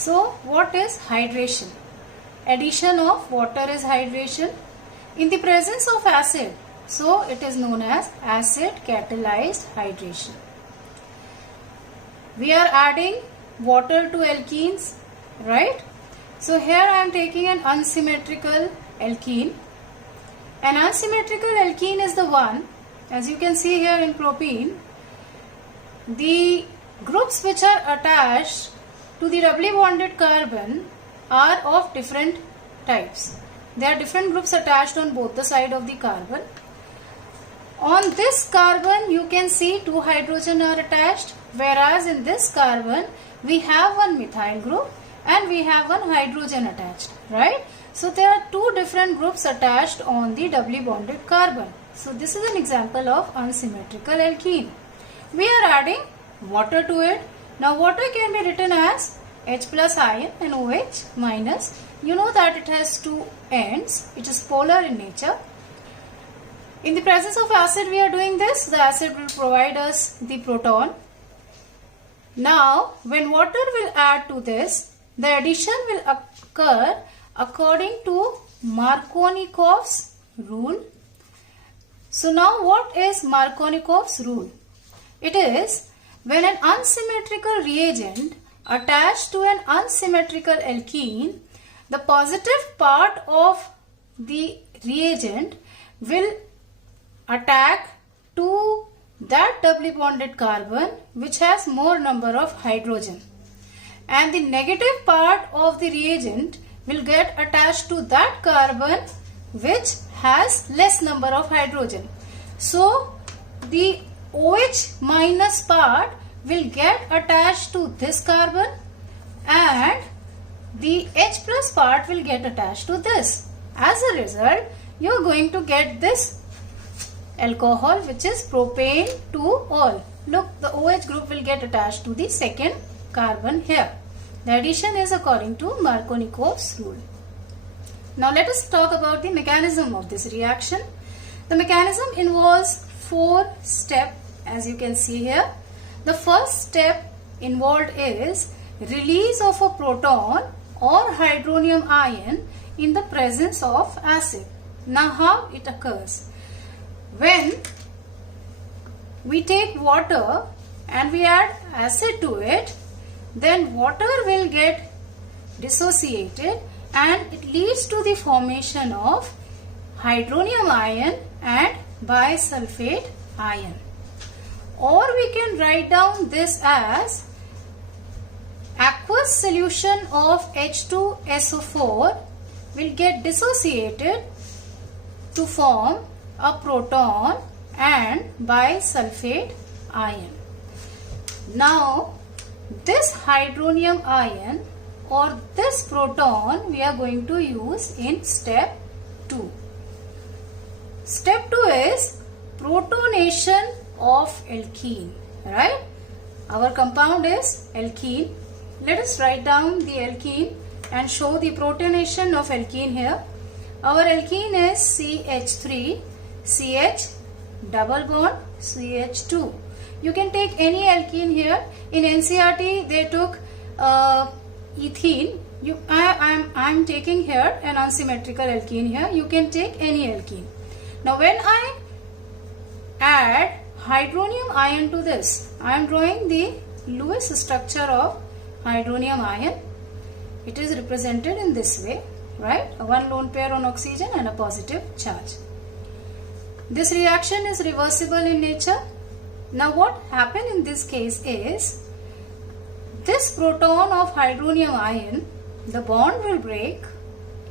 So what is hydration? Addition of water is hydration in the presence of acid. So it is known as acid catalyzed hydration. We are adding water to alkenes, right? So here I am taking an unsymmetrical alkene. An unsymmetrical alkene is the one, as you can see here in propene, the groups which are attached to the doubly bonded carbon are of different types. There are different groups attached on both the sides of the carbon. On this carbon you can see two hydrogen are attached, whereas in this carbon we have one methyl group and we have one hydrogen attached, right? So there are two different groups attached on the doubly bonded carbon. So this is an example of unsymmetrical alkene. We are adding water to it. Now water can be written as H plus ion and OH minus. You know that it has two ends. It is polar in nature. In the presence of acid we are doing this. The acid will provide us the proton. Now when water will add to this, the addition will occur according to Markovnikov's rule. So now what is Markovnikov's rule? It is when an unsymmetrical reagent attached to an unsymmetrical alkene, the positive part of the reagent will attack to that doubly bonded carbon which has more number of hydrogen, and the negative part of the reagent will get attached to that carbon which has less number of hydrogen. So the OH minus part will get attached to this carbon and the H plus part will get attached to this. As a result, you are going to get this alcohol which is propane 2-ol. Look, the OH group will get attached to the second carbon here. The addition is according to Markovnikov's rule. Now let us talk about the mechanism of this reaction. The mechanism involves 4 steps, as you can see here. The first step involved is release of a proton or hydronium ion in the presence of acid. Now how it occurs? When we take water and we add acid to it, then water will get dissociated and it leads to the formation of hydronium ion and bisulfate ion. Or we can write down this as aqueous solution of H2SO4 will get dissociated to form a proton and bisulfate ion. Now this hydronium ion or this proton we are going to use in step 2. Step 2 is protonation of alkene, right? Our compound is alkene. Let us write down the alkene and show the protonation of alkene here. Our alkene is CH3 CH double bond CH2. You can take any alkene here. In NCERT they took ethene. I am taking here an unsymmetrical alkene here. You can take any alkene. Now when I add hydronium ion to this, I am drawing the Lewis structure of hydronium ion. It is represented in this way, right? One lone pair on oxygen and a positive charge. This reaction is reversible in nature. Now what happened in this case is, this proton of hydronium ion, the bond will break,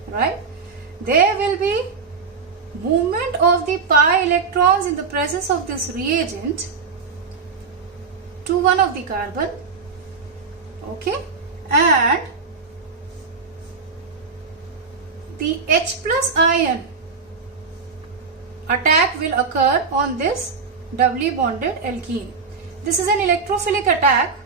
right? There will be movement of the pi electrons in the presence of this reagent to one of the carbon, okay, and the H plus ion attack will occur on this doubly bonded alkene. This is an electrophilic attack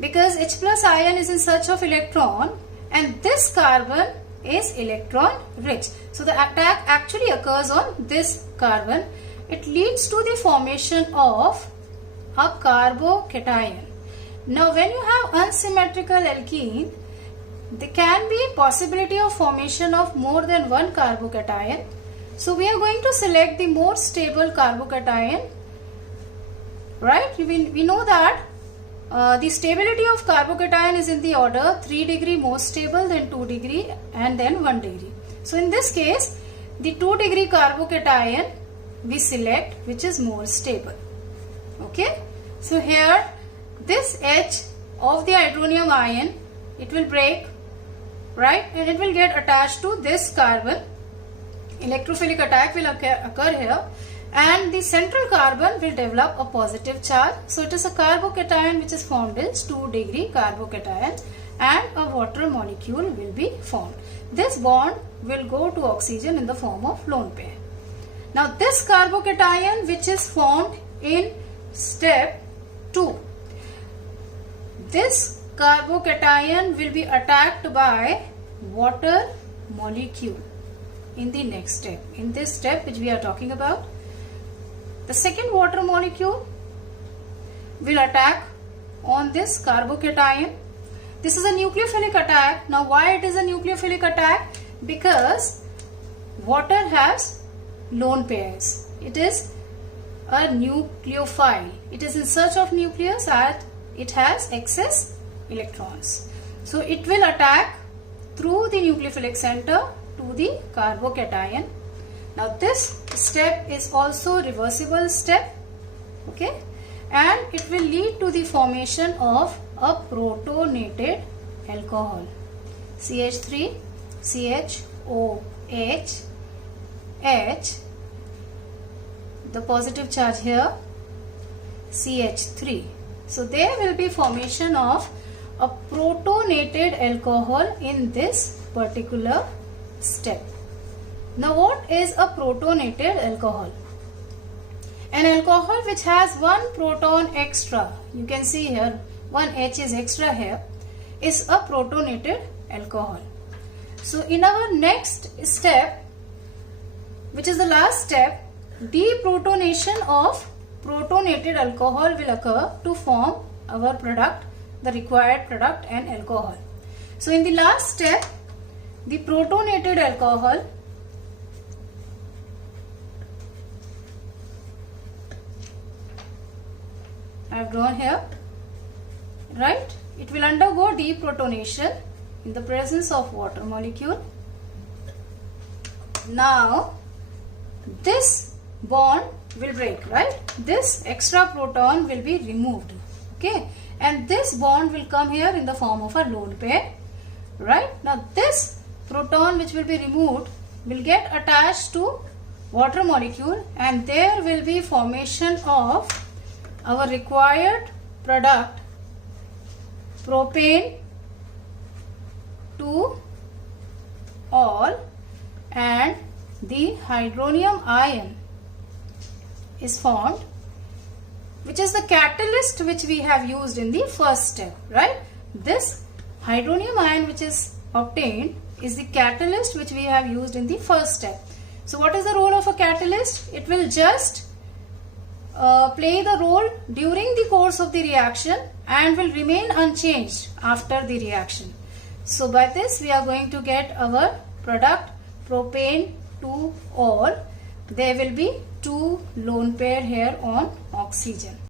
because H plus ion is in search of electron and this carbon is electron rich. So the attack actually occurs on this carbon. It leads to the formation of a carbocation. Now when you have unsymmetrical alkene, there can be possibility of formation of more than one carbocation. So we are going to select the more stable carbocation, right? We know that the stability of carbocation is in the order 3 degree more stable, then 2 degree, and then 1 degree. So in this case, the 2 degree carbocation we select, which is more stable. Okay. So here this H of the hydronium ion, it will break, right, and it will get attached to this carbon. Electrophilic attack will occur here, and the central carbon will develop a positive charge. So it is a carbocation which is formed as 2 degree carbocation, and a water molecule will be formed. This bond will go to oxygen in the form of lone pair. Now this carbocation which is formed in step 2, this carbocation will be attacked by water molecule in the next step. In this step which we are talking about, the second water molecule will attack on this carbocation. This is a nucleophilic attack. Now why it is a nucleophilic attack? Because water has lone pairs. It is a nucleophile. It is in search of nucleus and it has excess electrons. So it will attack through the nucleophilic center to the carbocation. Now this step is also reversible step, okay, and it will lead to the formation of a protonated alcohol. CH3, CHOH, H, the positive charge here, CH3. So there will be formation of a protonated alcohol in this particular step. Now what is a protonated alcohol? An alcohol which has one proton extra, you can see here one H is extra here, is a protonated alcohol. So in our next step, which is the last step, deprotonation of protonated alcohol will occur to form our product, the required product, and alcohol. So in the last step, the protonated alcohol I have drawn here, right? It will undergo deprotonation in the presence of water molecule. Now this bond will break, right? This extra proton will be removed, okay, and this bond will come here in the form of a lone pair, right? Now this proton which will be removed will get attached to water molecule, and there will be formation of our required product, propane 2 all, and the hydronium ion is formed, which is the catalyst which we have used in the first step, right? This hydronium ion which is obtained is the catalyst which we have used in the first step. So what is the role of a catalyst? It will just play the role during the course of the reaction and will remain unchanged after the reaction. So by this we are going to get our product propane 2 all. There will be 2 lone pair here on oxygen.